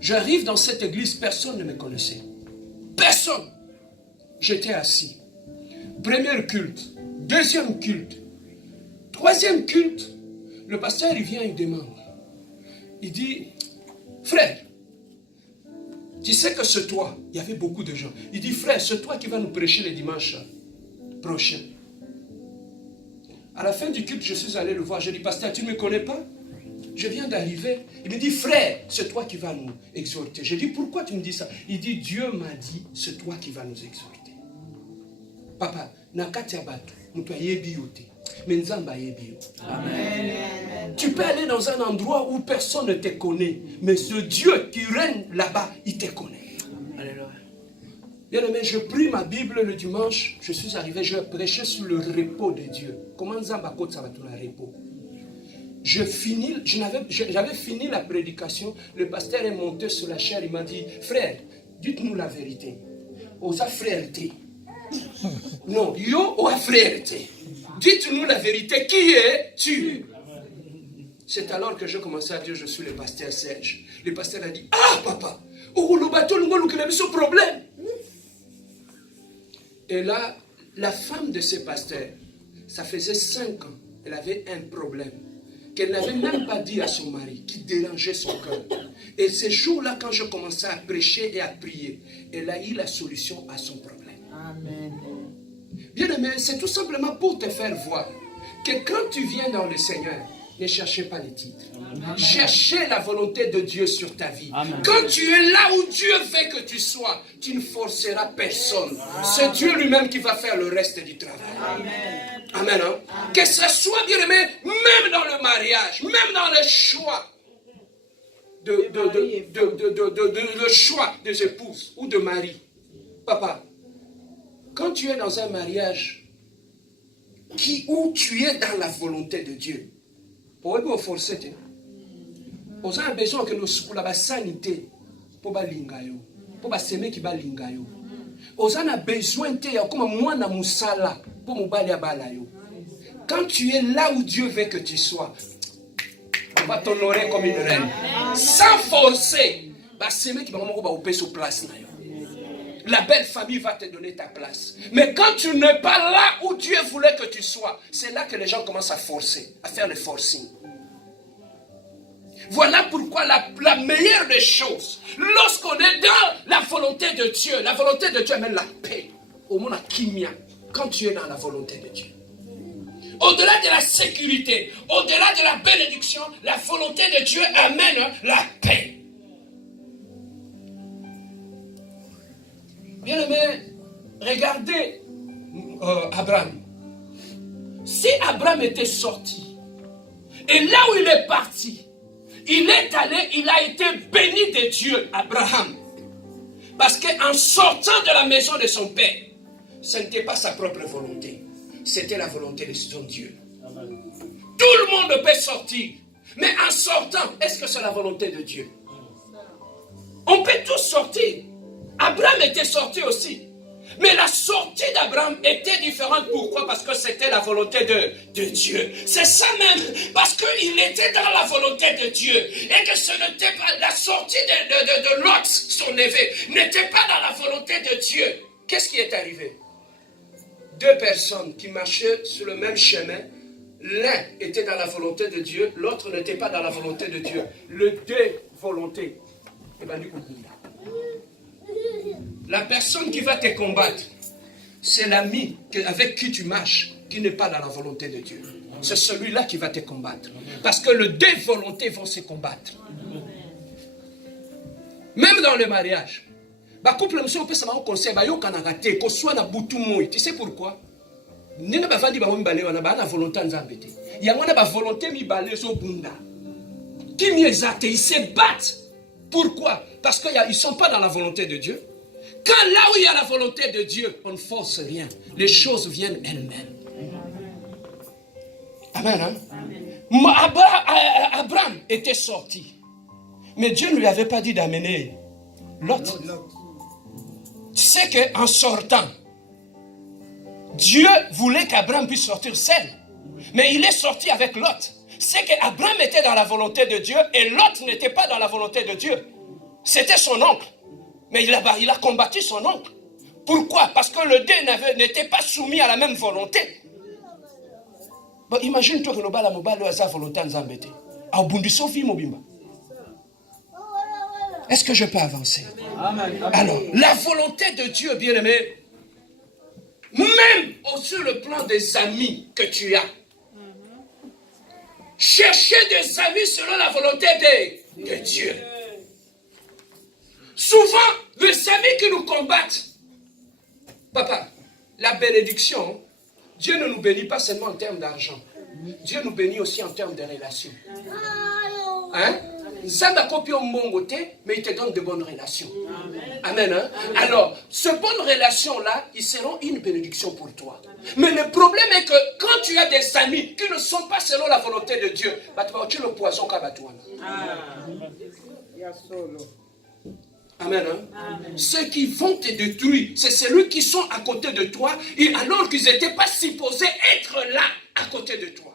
J'arrive dans cette église, personne ne me connaissait. Personne. J'étais assis. Premier culte, deuxième culte, troisième culte. Le pasteur, il vient, il demande. Il dit, frère, tu sais que c'est toi. Il y avait beaucoup de gens. Il dit, frère, c'est toi qui vas nous prêcher le dimanche prochain. À la fin du culte, je suis allé le voir. Je dis, pasteur, tu ne me connais pas? Je viens d'arriver. Il me dit, frère, c'est toi qui vas nous exhorter. Je dis, pourquoi tu me dis ça? Il dit, Dieu m'a dit, c'est toi qui vas nous exhorter. Papa, nakati abatu, mutu ayebi yote. Mais nzamba ayebi yo. Amen. Tu peux aller dans un endroit où personne ne te connaît, mais ce Dieu qui règne là-bas, il te connaît. Alléluia. Bien aimé, je prie ma Bible le dimanche, je suis arrivé, je prêchais sur le repos de Dieu. Comment nzamba kote ça va tout le repos? J'avais fini la prédication, le pasteur est monté sur la chaire, il m'a dit, frère, dites-nous la vérité. Osa frère t'es. Non, yo ou frère t'es. Dites-nous la vérité, qui es-tu? C'est alors que j'ai commencé à dire, je suis le pasteur Serge. Le pasteur a dit, ah papa, oh le bateau, nous avons ce problème. Et là, la femme de ce pasteur, ça faisait 5 ans, elle avait un problème qu'elle n'avait même pas dit à son mari, qui dérangeait son cœur. Et ce jour-là, quand je commençais à prêcher et à prier, elle a eu la solution à son problème. Amen. Bien aimé, c'est tout simplement pour te faire voir que quand tu viens dans le Seigneur, ne cherchez pas les titres. Amen. Cherchez la volonté de Dieu sur ta vie. Amen. Quand tu es là où Dieu veut que tu sois, tu ne forceras personne. C'est Dieu lui-même qui va faire le reste du travail. Amen. Amen. Hein? Amen. Que ce soit, bien aimé, même dans le mariage, même dans le choix le choix des épouses ou de mari. Papa, quand tu es dans un mariage où tu es dans la volonté de Dieu, on va forcer. On a besoin que nous soyons la sanité pour balingayo, pour semer qui balingayo. On a besoin de comme moi na musala pour mubalia balayo. Quand tu es là où Dieu veut que tu sois, on va t'honorer comme une reine, sans forcer. Bah semer qui va me sur place. La belle famille va te donner ta place. Mais quand tu n'es pas là où Dieu voulait que tu sois, c'est là que les gens commencent à forcer, à faire le forcing. Voilà pourquoi la meilleure des choses, lorsqu'on est dans la volonté de Dieu, la volonté de Dieu amène la paix. Au monde à kimia, quand tu es dans la volonté de Dieu. Au-delà de la sécurité, au-delà de la bénédiction, la volonté de Dieu amène la paix. Bien aimé, regardez Abraham. Si Abraham était sorti, et là où il est parti, il est allé, il a été béni de Dieu, Abraham. Parce qu'en sortant de la maison de son père, ce n'était pas sa propre volonté. C'était la volonté de son Dieu. Amen. Tout le monde peut sortir. Mais en sortant, est-ce que c'est la volonté de Dieu? On peut tous sortir. Abraham était sorti aussi. Mais la sortie d'Abraham était différente. Pourquoi? Parce que c'était la volonté de Dieu. C'est ça même. Parce qu'il était dans la volonté de Dieu. Et que ce n'était pas la sortie de Lot, son neveu, n'était pas dans la volonté de Dieu. Qu'est-ce qui est arrivé? 2 personnes qui marchaient sur le même chemin. L'un était dans la volonté de Dieu, l'autre n'était pas dans la volonté de Dieu. Les 2 volontés. La personne qui va te combattre, c'est l'ami avec qui tu marches, qui n'est pas dans la volonté de Dieu. C'est celui-là qui va te combattre. Parce que les 2 volontés vont se combattre. Même dans le mariage. Couple, monsieur, on peut savoir un conseil, qu'on soit na butu moi. Tu sais pourquoi? Il y a une volonté nzambete. Il y a une volonté mi-balé sur bunda. Qui m'y exacte, ils se battent. Pourquoi? Parce qu'ils ne sont pas dans la volonté de Dieu. Quand là où il y a la volonté de Dieu, on ne force rien. Les choses viennent elles-mêmes. Amen. Hein? Amen. Abraham était sorti. Mais Dieu ne lui avait pas dit d'amener Lot. C'est qu'en sortant, Dieu voulait qu'Abraham puisse sortir seul. Mais il est sorti avec Lot. C'est qu'Abraham était dans la volonté de Dieu et Lot n'était pas dans la volonté de Dieu. C'était son oncle. Mais il a combattu son oncle. Pourquoi? Parce que le dé n'était pas soumis à la même volonté. Bon, imagine-toi que le bala a sa volonté en Zambété. Est-ce que je peux avancer? Alors, la volonté de Dieu, bien-aimé, même sur le plan des amis que tu as, chercher des amis selon la volonté de Dieu. Souvent, les amis qui nous combattent, papa, la bénédiction, Dieu ne nous bénit pas seulement en termes d'argent. Dieu nous bénit aussi en termes de relations. Hein? Mais il te donne de bonnes relations. Amen. Hein? Alors, ces bonnes relations-là, ils seront une bénédiction pour toi. Mais le problème est que quand tu as des amis qui ne sont pas selon la volonté de Dieu, tu le poison kabatouana. Amen. Hein? Amen. Ceux qui vont te détruire, c'est ceux qui sont à côté de toi, et alors qu'ils n'étaient pas supposés être là à côté de toi.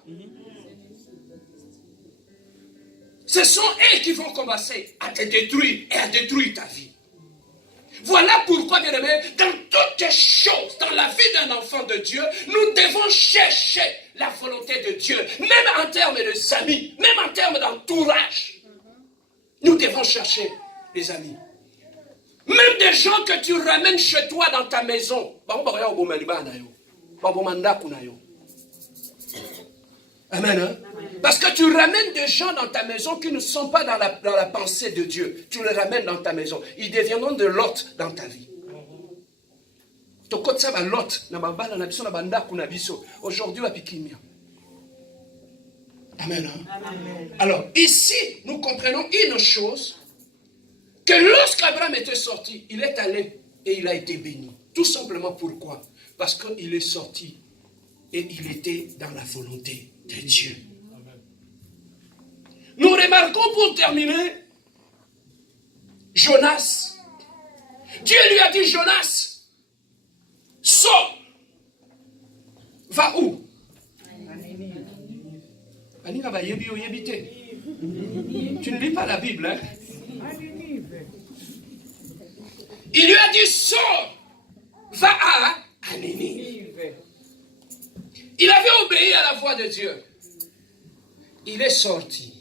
Ce sont eux qui vont commencer à te détruire et à détruire ta vie. Voilà pourquoi, bien aimé, dans toutes les choses, dans la vie d'un enfant de Dieu, nous devons chercher la volonté de Dieu, même en termes de amis, même en termes d'entourage. Nous devons chercher les amis. Même des gens que tu ramènes chez toi dans ta maison. Amen. Hein? Parce que tu ramènes des gens dans ta maison qui ne sont pas dans la pensée de Dieu. Tu les ramènes dans ta maison. Ils deviendront de lot dans ta vie. Aujourd'hui, Amen. Hein? Alors, ici, nous comprenons une chose. Que lorsqu'Abraham était sorti, il est allé et il a été béni. Tout simplement pourquoi? Parce qu'il est sorti et il était dans la volonté de Dieu. Nous remarquons pour terminer Jonas. Dieu lui a dit, Jonas, sors. Va où? Tu ne lis pas la Bible, hein? Il lui a dit, sors, va à Ninive. Il avait obéi à la voix de Dieu. Il est sorti.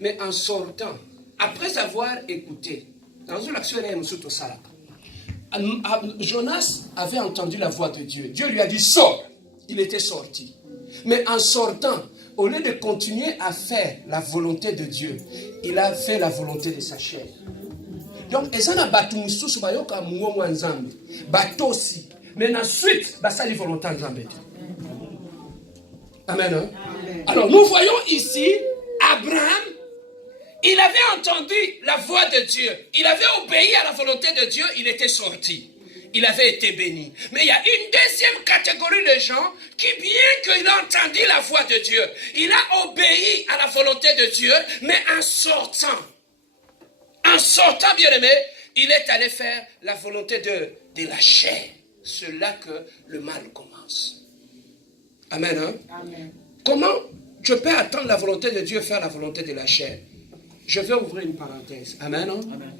Mais en sortant, après avoir écouté, Jonas avait entendu la voix de Dieu. Dieu lui a dit, sors. Il était sorti. Mais en sortant, au lieu de continuer à faire la volonté de Dieu, il a fait la volonté de sa chair. Donc, ils ont battu Moussous, Bayoka, Mouomou, Nzambe. Bateau aussi. Mais ensuite, ça les volontés Nzambe. Amen. Hein? Amen. Alors, nous voyons ici, Abraham, il avait entendu la voix de Dieu. Il avait obéi à la volonté de Dieu, il était sorti. Il avait été béni. Mais il y a une deuxième catégorie de gens qui, bien qu'il ait entendu la voix de Dieu, il a obéi à la volonté de Dieu, mais en sortant, bien-aimé, il est allé faire la volonté de la chair. C'est là que le mal commence. Amen. Hein? Amen. Comment je peux attendre la volonté de Dieu, faire la volonté de la chair? Je vais ouvrir une parenthèse. Amen. Hein? Amen.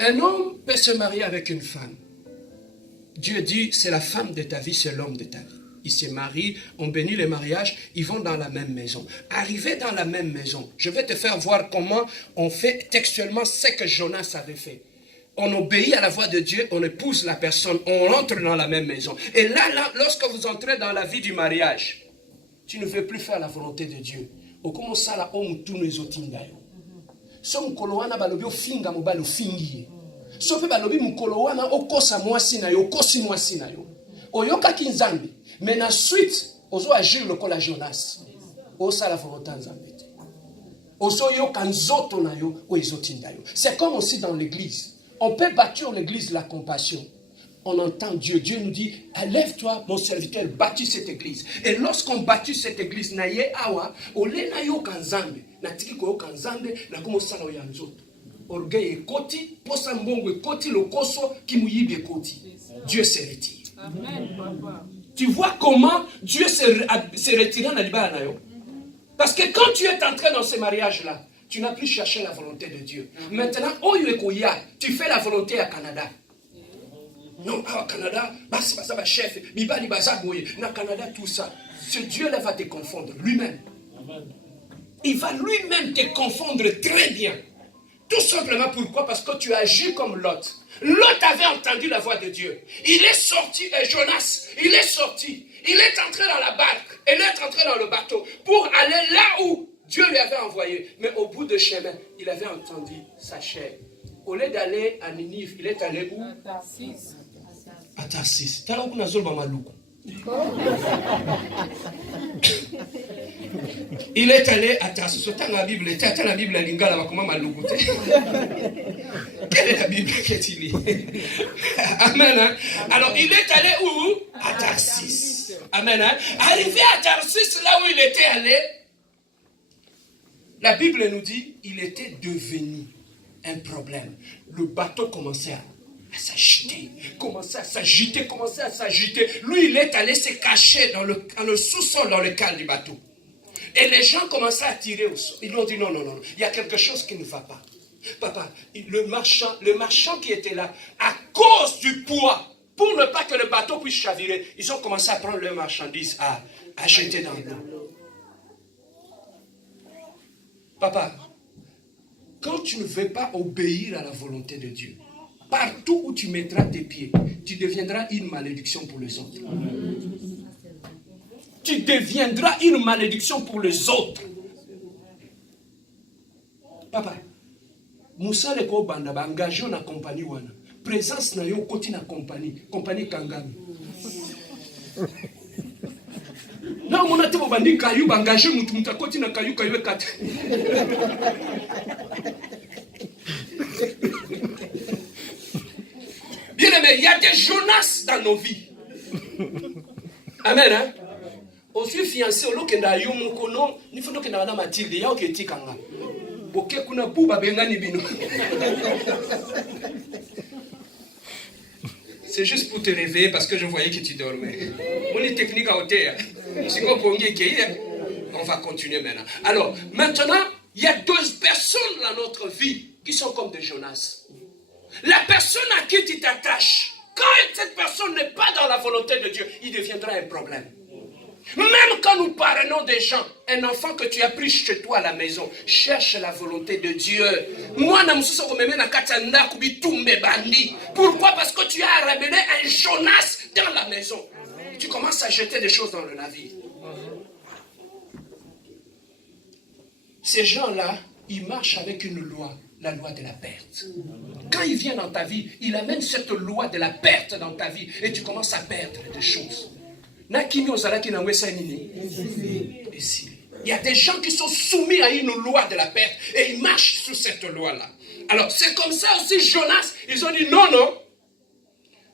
Un homme peut se marier avec une femme. Dieu dit, c'est la femme de ta vie, c'est l'homme de ta vie. Ils se marient, on bénit les mariages, ils vont dans la même maison. Arrivé dans la même maison, je vais te faire voir comment on fait textuellement ce que Jonas avait fait. On obéit à la voix de Dieu, on épouse la personne, on entre dans la même maison. Et là, lorsque vous entrez dans la vie du mariage, tu ne veux plus faire la volonté de Dieu. Au commence ça là, on tourne les autres. So mkolowana balobi ofinga mobali ofingi. So pe balobi mkolowana okosa mwasi na yo, okosi mwasi na yo. Oyoka kinzambi. Mais na suite, ozo agir lokola Jonas. Osa la volonté nzambe. Ozo yoka nzoto na yo, o ezotinda yo. C'est comme aussi dans l'église. On peut bâtir l'église de la compassion. On entend Dieu. Dieu nous dit, lève-toi, mon serviteur, bâtis cette église. Et lorsqu'on bâtit cette église, naye awa, ole na yo kanzambe, na tiki ko kanzambe, na komo sala o yanzoto. Orgueil ekoti, posa mbongo ekoti, lokoso kimuyibi ekoti. Dieu se retire. Amen. Tu vois comment Dieu se retire dans la libana na yo? Parce que quand tu es entré dans ce mariage-là, tu n'as plus cherché la volonté de Dieu. Maintenant, tu fais la volonté à Canada. Non, au Canada, chef, na Canada, tout ça. Ce Dieu-là va te confondre, lui-même. Il va lui-même te confondre très bien. Tout simplement pourquoi? Parce que tu agis comme Lot. Lot avait entendu la voix de Dieu. Il est sorti, Jonas, il est sorti. Il est entré dans la barque. Il est entré dans le bateau pour aller là où Dieu lui avait envoyé. Mais au bout de chemin, il avait entendu sa chair. Au lieu d'aller à Ninive, il est allé où? À Tarsis. Il est allé à Tarsis. Autant la Bible était, attends la Bible à Lingala, va comment malougoute. Quelle est la Bible que tu lis? Amen. Hein? Alors, il est allé où? À Tarsis. Amen. Hein? Arrivé à Tarsis, là où il était allé, la Bible nous dit, il était devenu un problème. Le bateau commençait à s'agiter, commençait à s'agiter. Lui, il est allé se cacher dans le sous-sol, dans le cale du bateau. Et les gens commençaient à tirer au sol. Ils lui ont dit non, il y a quelque chose qui ne va pas. Papa, le marchand qui était là, à cause du poids, pour ne pas que le bateau puisse chavirer, ils ont commencé à prendre leurs marchandises, à jeter dans l'eau. Papa, quand tu ne veux pas obéir à la volonté de Dieu, partout où tu mettras tes pieds, tu deviendras une malédiction pour les autres. Tu deviendras une malédiction pour les autres. Papa, Moussa le ko banda ba engagé na compagnie wana. Présence na yo koti na compagnie Kangami. Na mona te bandi kayu ba engagé mutu koti na kayu kata. Bien aimé, il y a des Jonas dans nos vies. Amen. Hein? On suis fiancé au lokenda yomokono, ni faut que na Mathilde ya oketi kanga. Boke kuna buba bengani bino. C'est juste pour te réveiller parce que je voyais que tu dormais. On est technique à hauteur. On va continuer maintenant. Alors, maintenant, il y a deux personnes dans notre vie qui sont comme des Jonas. La personne à qui tu t'attaches, quand cette personne n'est pas dans la volonté de Dieu, il deviendra un problème. Même quand nous parlons des gens, un enfant que tu as pris chez toi à la maison, cherche la volonté de Dieu. Pourquoi? Parce que tu as ramené un Jonas dans la maison. Tu commences à jeter des choses dans le navire. Ces gens-là, ils marchent avec une loi, la loi de la perte. Quand il vient dans ta vie, il amène cette loi de la perte dans ta vie et tu commences à perdre des choses. Il y a des gens qui sont soumis à une loi de la perte et ils marchent sous cette loi-là. Alors c'est comme ça aussi Jonas, ils ont dit non,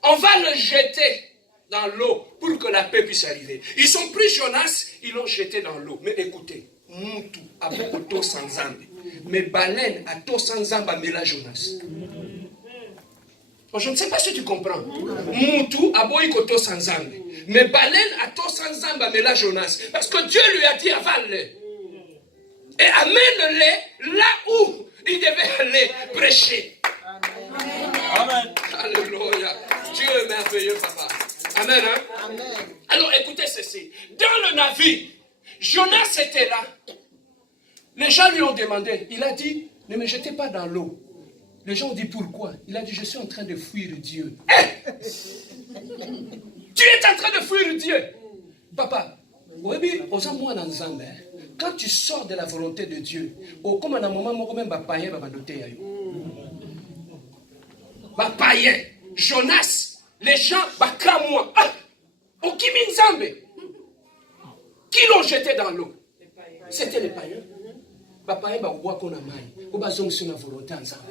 on va le jeter dans l'eau pour que la paix puisse arriver. Ils ont pris Jonas, ils l'ont jeté dans l'eau. Mais écoutez, Moutou avec Oto sans zambe, mais baleine à to sans zamba mais la Jonas. Je ne sais pas si tu comprends. Moutou a beau Oto sans zambe. Mais baleine à toi sans zamba, mais là Jonas. Parce que Dieu lui a dit avale-le. Et amène-le là où il devait aller prêcher. Amen. Alléluia. Dieu est merveilleux, papa. Amen. Hein? Amen. Alors écoutez ceci. Dans le navire, Jonas était là. Les gens lui ont demandé. Il a dit, ne me jetez pas dans l'eau. Les gens ont dit pourquoi? Il a dit, je suis en train de fuir Dieu. Tu es en train de fuir Dieu. Papa, quand tu sors de la volonté de Dieu, comme à un moment, même païen va doter. Païen, Jonas, les gens, moi. Qui l'ont jeté dans l'eau? C'était les païens. Païen va voir qu'on a mal. Sur la volonté ensemble.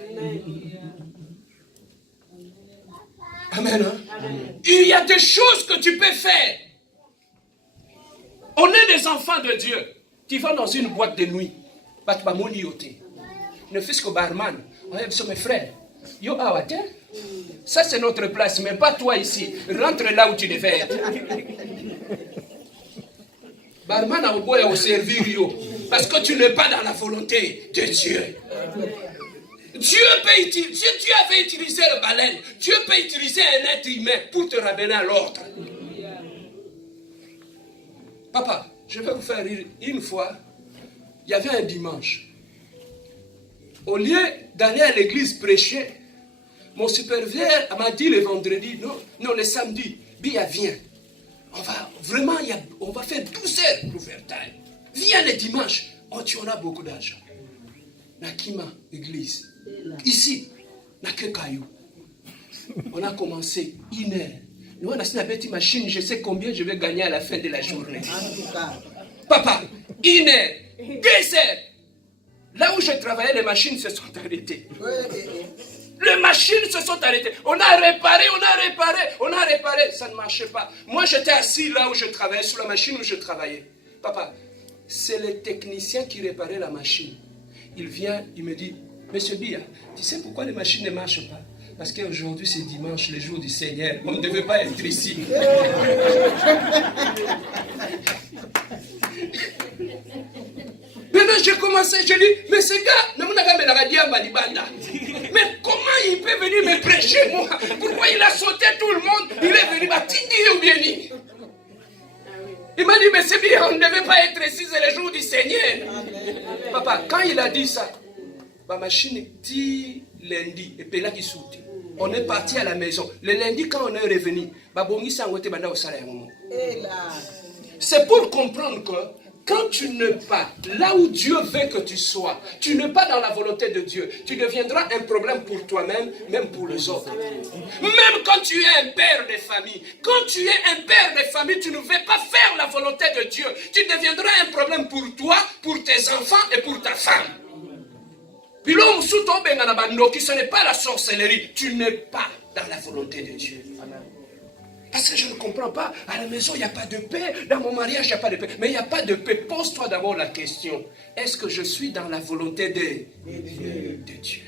Amen. Hein? Amen. Il y a des choses que tu peux faire. On est des enfants de Dieu. Tu vas dans une boîte de nuit. Ne fais-ce que barman. On est mes frères. Yo awate. Ça c'est notre place, mais pas toi ici. Rentre là où tu devais être. Barman a au servir yo. Parce que tu n'es pas dans la volonté de Dieu. Dieu avait utilisé le baleine. Dieu peut utiliser un être humain pour te ramener à l'ordre. Papa, je vais vous faire rire. Une fois, il y avait un dimanche. Au lieu d'aller à l'église prêcher, mon superviseur m'a dit le vendredi, non, le samedi, Bia, viens. On va faire 12 heures d'ouverture. Viens le dimanche. Tu en as beaucoup d'argent. Nakima, église. Ici, Nakekayou. On a commencé 1 heure. Nous, on a acheté une petite machine, je sais combien je vais gagner à la fin de la journée. Papa, 1 heure, 2 heures. Là où je travaillais, les machines se sont arrêtées. Les machines se sont arrêtées. On a réparé, ça ne marchait pas. Moi, j'étais assis là où je travaillais, sur la machine où je travaillais. Papa, c'est le technicien qui réparait la machine. Il vient, il me dit, Monsieur Bia, tu sais pourquoi les machines ne marchent pas? Parce qu'aujourd'hui, c'est dimanche, le jour du Seigneur. On ne devait pas être ici. Maintenant, j'ai commencé, je dis, mais ce gars, mais comment il peut venir me prêcher, moi? Pourquoi il a sauté tout le monde? Il est venu, ou bien dit. Il m'a dit, mais c'est bien, on ne devait pas être ici, c'est le jour du Seigneur. Papa, quand il a dit ça, ma machine dit lundi, et puis là, il saute. On est parti à la maison. Le lundi, quand on est revenu, c'est pour comprendre que quand tu n'es pas là où Dieu veut que tu sois, tu n'es pas dans la volonté de Dieu, tu deviendras un problème pour toi-même, même pour les autres. Même quand tu es un père de famille, tu ne veux pas faire la volonté de Dieu, tu deviendras un problème pour toi, pour tes enfants et pour ta femme. Puis l'homme sous ton qui ce n'est pas la sorcellerie, tu n'es pas dans la volonté de Dieu. Parce que je ne comprends pas, à la maison il n'y a pas de paix, dans mon mariage il n'y a pas de paix. Mais il n'y a pas de paix, pose-toi d'abord la question, est-ce que je suis dans la volonté de Dieu?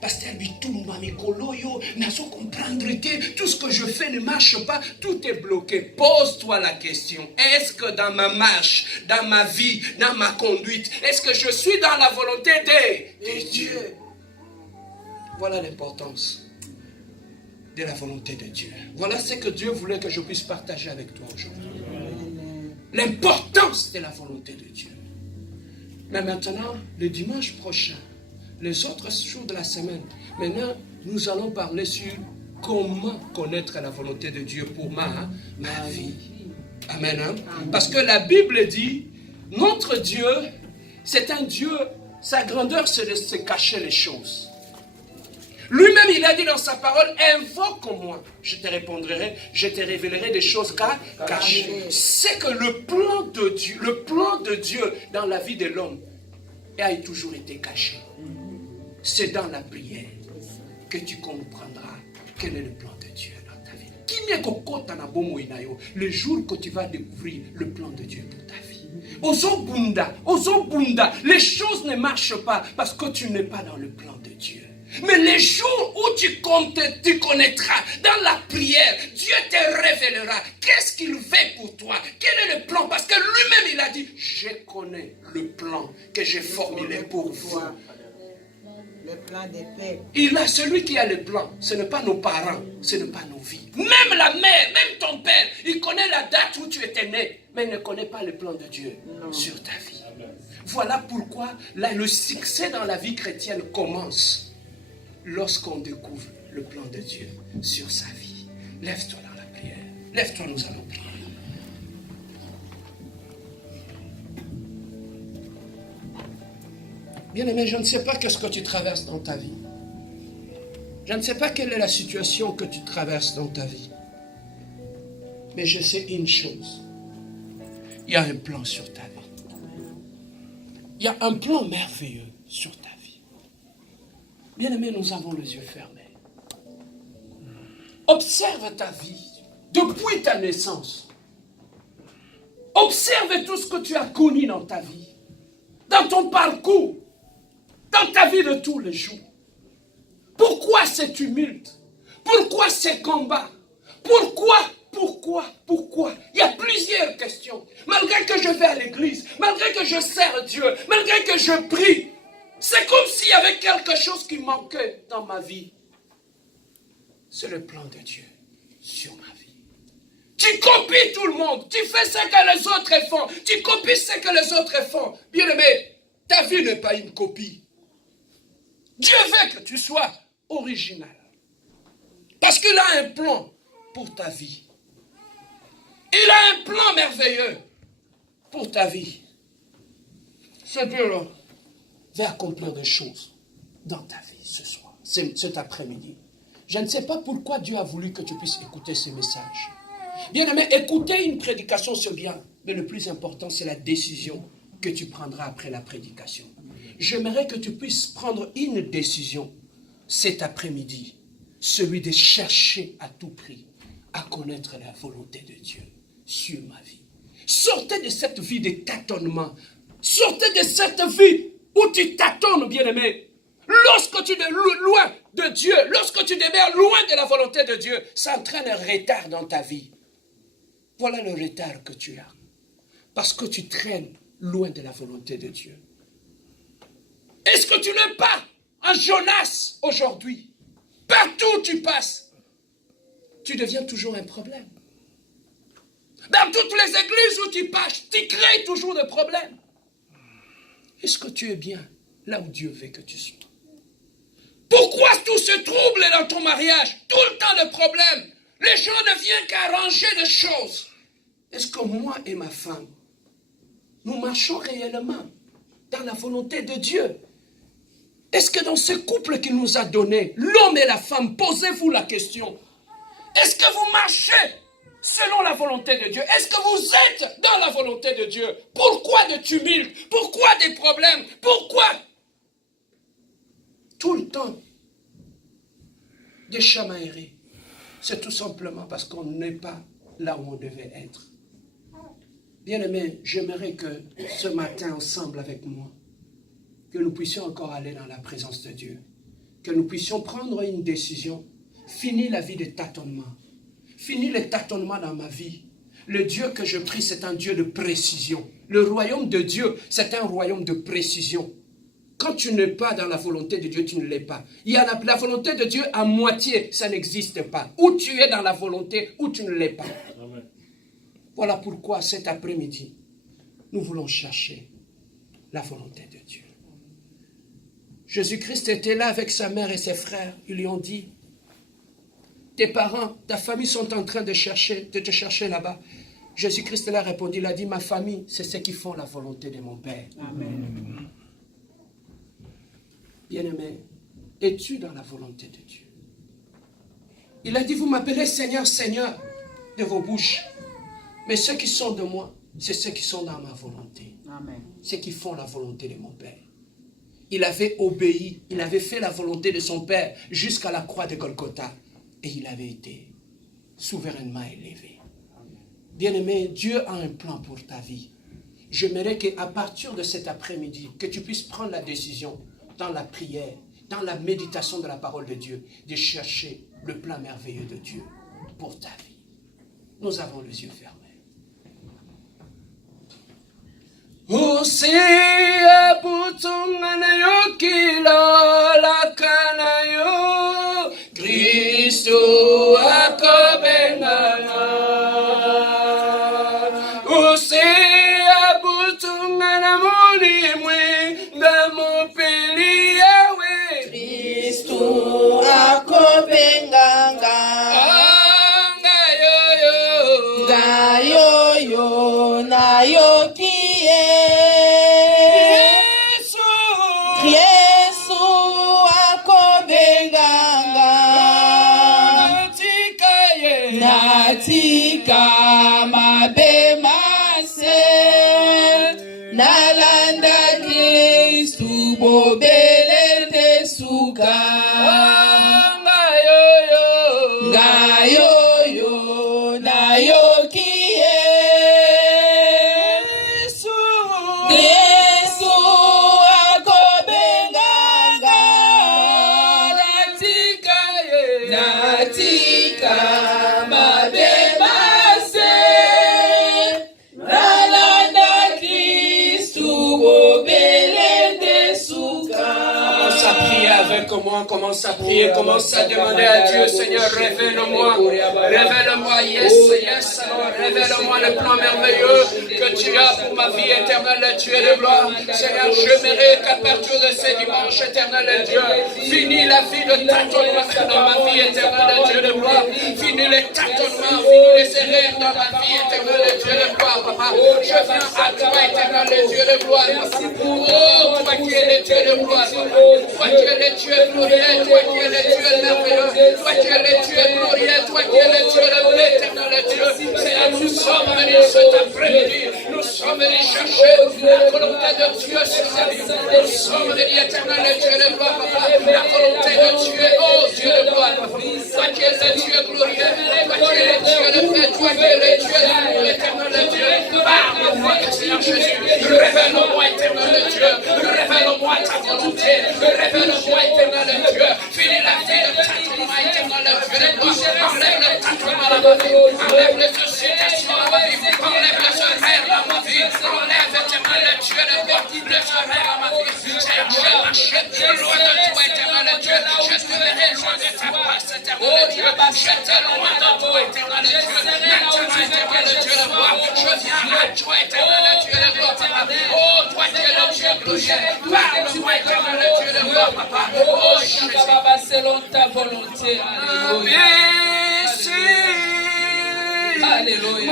Pasteur Bitou, Mamikoloyo, Nazo comprendre que tout ce que je fais ne marche pas, tout est bloqué. Pose-toi la question, est-ce que dans ma marche, dans ma vie, dans ma conduite, est-ce que je suis dans la volonté de Dieu? Voilà l'importance de la volonté de Dieu. Voilà ce que Dieu voulait que je puisse partager avec toi aujourd'hui. L'importance de la volonté de Dieu. Mais maintenant, le dimanche prochain, les autres jours de la semaine, maintenant, nous allons parler sur comment connaître la volonté de Dieu pour ma vie. Amen. Hein? Parce que la Bible dit, notre Dieu, c'est un Dieu, sa grandeur, c'est de se cacher les choses. Lui-même, il a dit dans sa parole, invoque-moi, je te répondrai, je te révélerai des choses cachées. C'est que le plan de Dieu dans la vie de l'homme a toujours été caché. C'est dans la prière que tu comprendras quel est le plan de Dieu dans ta vie. Le jour que tu vas découvrir le plan de Dieu pour ta vie. Ozobunda, les choses ne marchent pas parce que tu n'es pas dans le plan de Dieu. Mais les jours où tu connaîtras dans la prière, Dieu te révélera qu'est-ce qu'il fait pour toi, quel est le plan. Parce que lui-même, il a dit, je connais le plan que j'ai formulé pour vous. Le plan de paix. Il a celui qui a le plan. Ce n'est pas nos parents, ce n'est pas nos vies. Même la mère, même ton père, il connaît la date où tu étais né, mais il ne connaît pas le plan de Dieu sur ta vie. Voilà pourquoi là, le succès dans la vie chrétienne commence lorsqu'on découvre le plan de Dieu sur sa vie. Lève-toi dans la prière. Lève-toi, nous allons prier. Bien-aimé, je ne sais pas qu'est-ce que tu traverses dans ta vie. Je ne sais pas quelle est la situation que tu traverses dans ta vie. Mais je sais une chose. Il y a un plan sur ta vie. Il y a un plan merveilleux sur ta vie. Bien-aimé, nous avons les yeux fermés. Observe ta vie depuis ta naissance. Observe tout ce que tu as connu dans ta vie. Dans ton parcours. Dans ta vie de tous les jours. Pourquoi ces tumultes? Pourquoi ces combats? Pourquoi Pourquoi? Il y a plusieurs questions. Malgré que je vais à l'église, malgré que je sers Dieu, malgré que je prie, c'est comme s'il y avait quelque chose qui manquait dans ma vie. C'est le plan de Dieu sur ma vie. Tu copies tout le monde, tu fais ce que les autres font, tu copies ce que les autres font. Bien aimé, ta vie n'est pas une copie. Dieu veut que tu sois original. Parce qu'il a un plan pour ta vie. Il a un plan merveilleux pour ta vie. Ce Dieu-là va accomplir des choses dans ta vie ce soir, cet après-midi. Je ne sais pas pourquoi Dieu a voulu que tu puisses écouter ces messages. Bien-aimé, écouter une prédication, c'est bien. Mais le plus important, c'est la décision que tu prendras après la prédication. J'aimerais que tu puisses prendre une décision cet après-midi. Celui de chercher à tout prix à connaître la volonté de Dieu sur ma vie. Sortez de cette vie de tâtonnement. Sortez de cette vie où tu tâtonnes, bien-aimé. Lorsque tu es loin de Dieu, lorsque tu demeures loin de la volonté de Dieu, ça entraîne un retard dans ta vie. Voilà le retard que tu as. Parce que tu traînes loin de la volonté de Dieu. Est-ce que tu n'es pas un Jonas aujourd'hui? Partout où tu passes, tu deviens toujours un problème. Dans toutes les églises où tu passes, tu crées toujours des problèmes. Est-ce que tu es bien là où Dieu veut que tu sois? Pourquoi tout se trouble dans ton mariage? Tout le temps de problèmes. Les gens ne viennent qu'arranger des choses. Est-ce que moi et ma femme, nous marchons réellement dans la volonté de Dieu? Est-ce que dans ce couple qu'il nous a donné, l'homme et la femme, posez-vous la question, est-ce que vous marchez selon la volonté de Dieu? Est-ce que vous êtes dans la volonté de Dieu? Pourquoi des tumultes? Pourquoi des problèmes? Pourquoi tout le temps des chamailleries? C'est tout simplement parce qu'on n'est pas là où on devait être. Bien-aimé, j'aimerais que ce matin, ensemble avec moi, que nous puissions encore aller dans la présence de Dieu, que nous puissions prendre une décision, finir la vie de tâtonnement, finir les tâtonnements dans ma vie. Le Dieu que je prie, c'est un Dieu de précision. Le royaume de Dieu, c'est un royaume de précision. Quand tu n'es pas dans la volonté de Dieu, tu ne l'es pas. Il y a la volonté de Dieu à moitié, ça n'existe pas. Ou tu es dans la volonté, ou tu ne l'es pas. Amen. Voilà pourquoi cet après-midi, nous voulons chercher la volonté de Dieu. Jésus-Christ était là avec sa mère et ses frères. Ils lui ont dit, tes parents, ta famille sont en train de te chercher là-bas. Jésus-Christ leur a répondu, il a dit, ma famille, c'est ceux qui font la volonté de mon Père. Amen. Bien-aimé, es-tu dans la volonté de Dieu? Il a dit, vous m'appelez Seigneur, Seigneur, de vos bouches. Mais ceux qui sont de moi, c'est ceux qui sont dans ma volonté. Amen. Ceux qui font la volonté de mon Père. Il avait obéi, il avait fait la volonté de son Père jusqu'à la croix de Golgotha. Et il avait été souverainement élevé. Bien-aimé, Dieu a un plan pour ta vie. J'aimerais qu'à partir de cet après-midi, que tu puisses prendre la décision dans la prière, dans la méditation de la parole de Dieu, de chercher le plan merveilleux de Dieu pour ta vie. Nous avons les yeux fermés. Usia butungana yo kilala kana yo Kristo akobengana Usia butungana mulimwe ndamupeli yawe Kristo akobenganga ngayoyo nayoki Yesu Prie avec moi, commence à prier, commence à demander à Dieu, Seigneur, révèle-moi, révèle-moi, yes, yes, alors révèle-moi le plan merveilleux que tu as pour ma vie éternelle, Dieu de gloire. Seigneur, je mérite qu'à partir de ce dimanche éternel, Dieu, finis la vie de tâtonnement dans ma vie éternelle, Dieu de gloire. Finis les tâtonnements, finis les erreurs dans ma vie éternelle, Dieu de gloire, papa. Je viens à toi, éternel, Dieu de gloire. Oh, toi qui es le Dieu de gloire, toi qui es le Dieu glorieux, toi qui es le Dieu merveilleux, toi qui es le Dieu glorieux, toi qui es le Dieu de l'éternel Dieu. Seigneur, nous sommes venus cet après-midi, nous sommes venus chercher la volonté de Dieu sur sa vie. Nous sommes venus, éternel Dieu de gloire, papa, la volonté de Dieu, oh Dieu de gloire, papa. Toi qui es le Dieu glorieux, toi qui es le Dieu de paix, toi qui es le Dieu d'amour, éternel Dieu. Parle-moi, Seigneur Jésus, révèle-moi, éternel Dieu, révèle-moi ta volonté, révèle-moi, éternel Dieu. Finis la vie de tâtonnement, éternel Dieu de gloire. Enlève le tâtonnement à ma vie, enlève les suscitations à ma vie, enlève les erreurs à ma vie, enlève, éternel Dieu de gloire, les erreurs à ma vie. Seigneur, je marche loin de toi, éternel Dieu. Je te verrai loin de ta face, éternel Dieu. Je te loin de toi, éternel Dieu. Maintenant, éternel Dieu de gloire, je viens à toi, éternel Dieu de gloire, papa. Oh, toi qui es le Dieu glorieux, parle-moi, éternel Dieu de gloire, papa. Oh, Jésus. Selon ta volonté. Alléluia.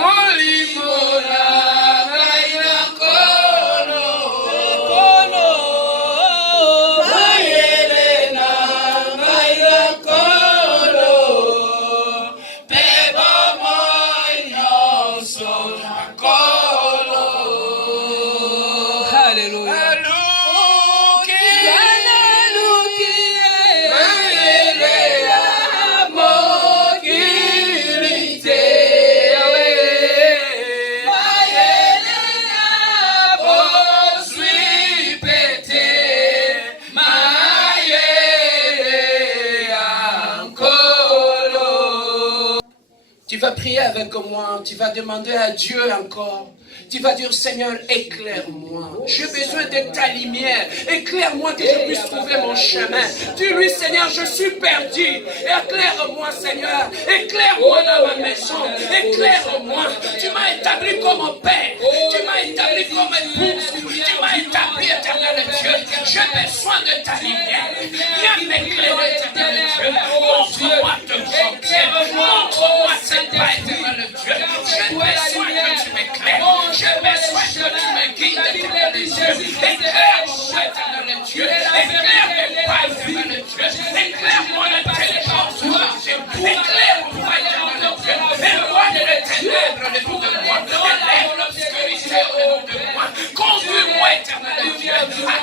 Tu vas prier avec moi, tu vas demander à Dieu encore. Tu vas dire, Seigneur, éclaire-moi. J'ai besoin de ta lumière. Éclaire-moi que je puisse trouver mon chemin. Dis-lui, Seigneur, je suis perdu. Éclaire-moi, Seigneur. Éclaire-moi dans ma maison. Éclaire-moi. Tu m'as établi comme un père. Tu m'as établi comme épouse. Tu m'as établi, éternel Dieu. J'ai besoin de ta lumière. Viens m'éclairer, éternel Dieu. Montre-moi ton volonté. Montre-moi cette pas, éternel Dieu. J'ai besoin que tu m'éclaires. J'ai besoin que tu me guides, éternel Dieu. Éclaire-moi, éternel Dieu. Éclaire mes pas, éternel Dieu. Éclaire mon intelligence, éclaire-moi, éternel Dieu. Éloigne les ténèbres au-dedans de moi. Enlève l'obscurité au-dedans de moi. Conduis-moi, éternel Dieu, à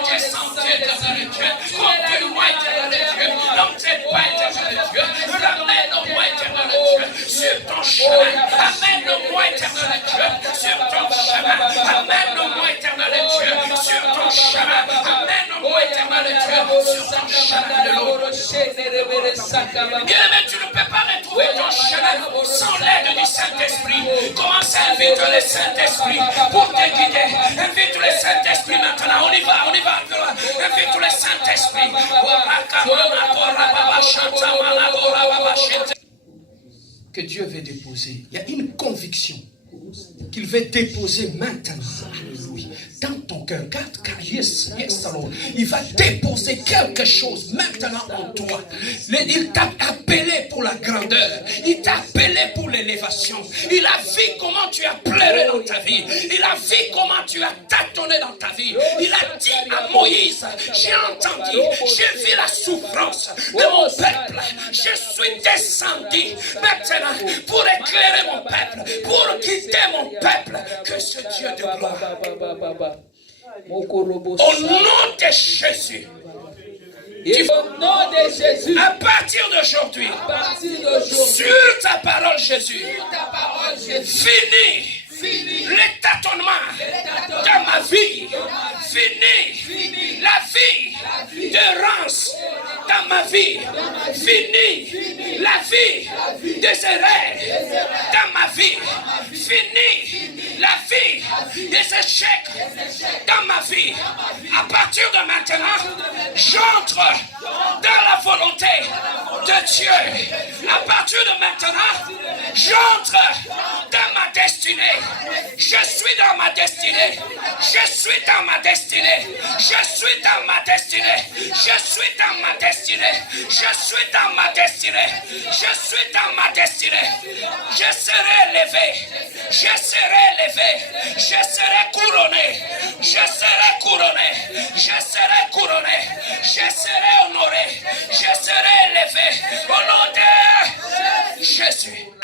tes sentiers, éternel Dieu. Conduis-moi, éternel Dieu, dans tes pas, éternel Dieu. Ramène-moi, éternel Dieu, sur ton chemin. Amène-moi, éternel Dieu, sur ton chemin. Amène-moi, éternel Dieu, sur ton chemin. Amène-moi, éternel Dieu, sur ton chemin de l'eau. Bien-aimé, tu ne peux pas retrouver ton chemin sans l'aide du Saint-Esprit. Commence à inviter le Saint-Esprit pour te guider. Invite le Saint-Esprit maintenant. On y va. Invite le Saint-Esprit. Que Dieu veut déposer. Il y a une conviction qu'il veut déposer maintenant. Alléluia. Dans ton cœur. Car yes, alors, il va déposer quelque chose maintenant en toi. Il t'a appelé pour la grandeur. Il t'a appelé pour l'élévation. Il a vu comment tu as pleuré dans ta vie. Il a vu comment tu as tâtonné dans ta vie. Il a dit à Moïse, j'ai entendu, j'ai vu la souffrance de mon peuple. Je suis descendu maintenant pour éclairer mon peuple, pour quitter mon peuple. Que ce Dieu de gloire. Au nom de Jésus. Au nom de Jésus. À partir d'aujourd'hui. Sur ta parole, Jésus. Fini les tâtonnements de ma vie. Fini la vie d'errance dans ma vie. Fini la vie des erreurs dans ma vie. Fini la vie des échecs dans ma vie. À partir de maintenant, j'entre dans la volonté de Dieu. À partir de maintenant, j'entre dans ma destinée. Je suis dans ma destinée. Je suis dans ma destinée. Je suis dans ma destinée. Je suis dans ma destinée. Je suis dans ma destinée. Je suis dans ma destinée. Je serai élevé. Je serai élevé. Je serai couronné. Je serai couronné. Je serai couronné. Je serai honoré. Je serai élevé. Au nom de Jésus.